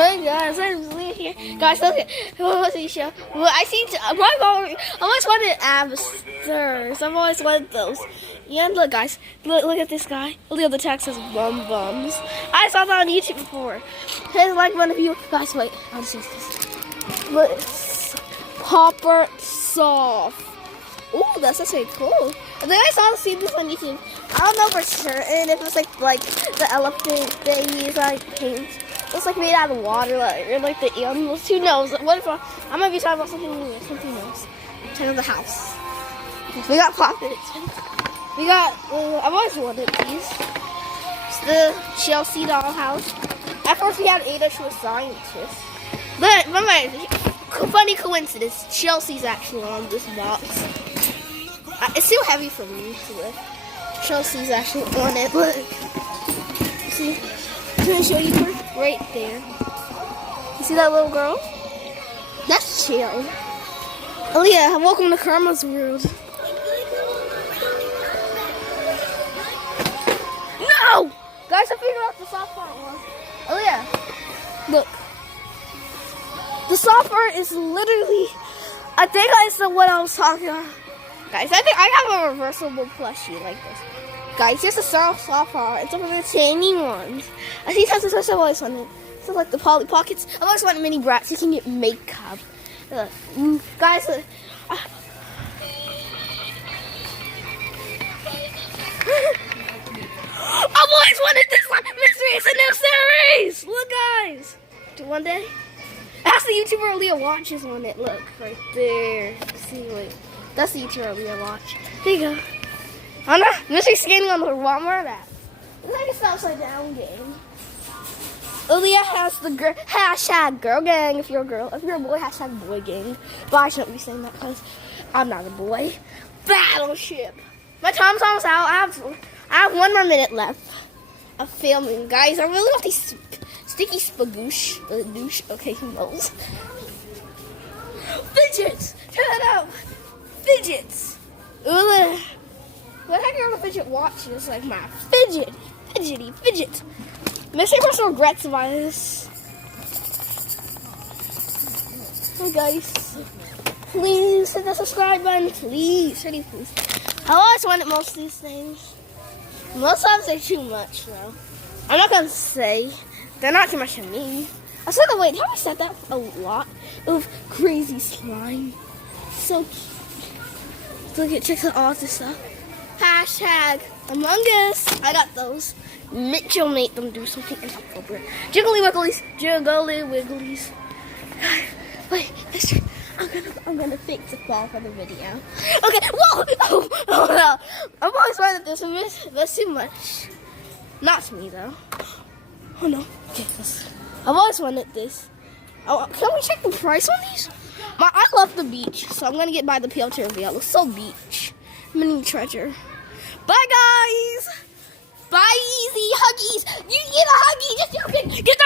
Hey guys, I'm Lee here. Guys, look at what's the show? Well, I see. I've always wanted absters. I've always wanted those. And look, guys, look at this guy. Look at the text says bum bums. I saw that on YouTube before. It's like one of you guys. Wait, I'll just use this. Look, Popper Soft. Ooh, that's actually cool. I think I see this on YouTube. I don't know for certain if it's like the elephant they use like paint. It's like made out of water, like the animals. Who knows? What if I might be talking about something else? Turn of the house. We got puppets. We got. I've always wanted these. It's the Chelsea doll house. At first we had Ada. She was scientist. But funny coincidence. Chelsea's actually on this box. It's too heavy for me to lift. Chelsea's actually on it. Look. See. I'm going to show you her right there. You see that little girl? That's Chill. Oh yeah, welcome to Karma's world. No! Guys, I figured out the soft part was. Oh yeah. Look. The soft part is literally, I think that's what I was talking about. Guys, I think I have a reversible plushie like this. Guys, here's a soft part. It's over the tiny ones. I see that's the first I've always wanted. So like the Polly Pockets. I've always wanted mini brats. You can get makeup. Guys, I've always wanted this one. Mystery, it's a new series. Look, guys. One day, that's the YouTuber Leah watches on it. Look right there. See, wait. That's the YouTuber Leah watch. There you go. Oh no, Mystery scanning on the Walmart app. It's like it's an upside down game. Aaliyah has the hashtag girl gang if you're a girl. If you're a boy, hashtag boy gang. But I shouldn't be saying that because I'm not a boy. Battleship. My time's almost out. I have 1 more minute left of filming. Guys, I really want these sticky spagoosh. Okay, who knows? Fidgets! Check that out! Fidgets! Ooh, what heck are the fidget watches? Like my fidget. Mystery person regrets about this. Hey guys, please hit the subscribe button, please. Pretty please. I always wanted most of these things. Most times they're too much though. I'm not gonna say they're not too much to me. I said wait, have I said that a lot of crazy slime? So cute. Look at check out all this stuff. Hashtag Among Us. I got those. Mitchell made them do something inappropriate. Jiggly wigglies. Wait, mister, I'm gonna fake the fall for the video. Okay, whoa! Oh no. I've always wanted this, that's too much. Not to me though. Oh no. Okay, I've always wanted this. Oh, can we check the price on these? I love the beach, so I'm gonna get by the PL reveal. It's so beach. Mini treasure. Bye guys! Bye easy huggies! You get a huggy, just you can get the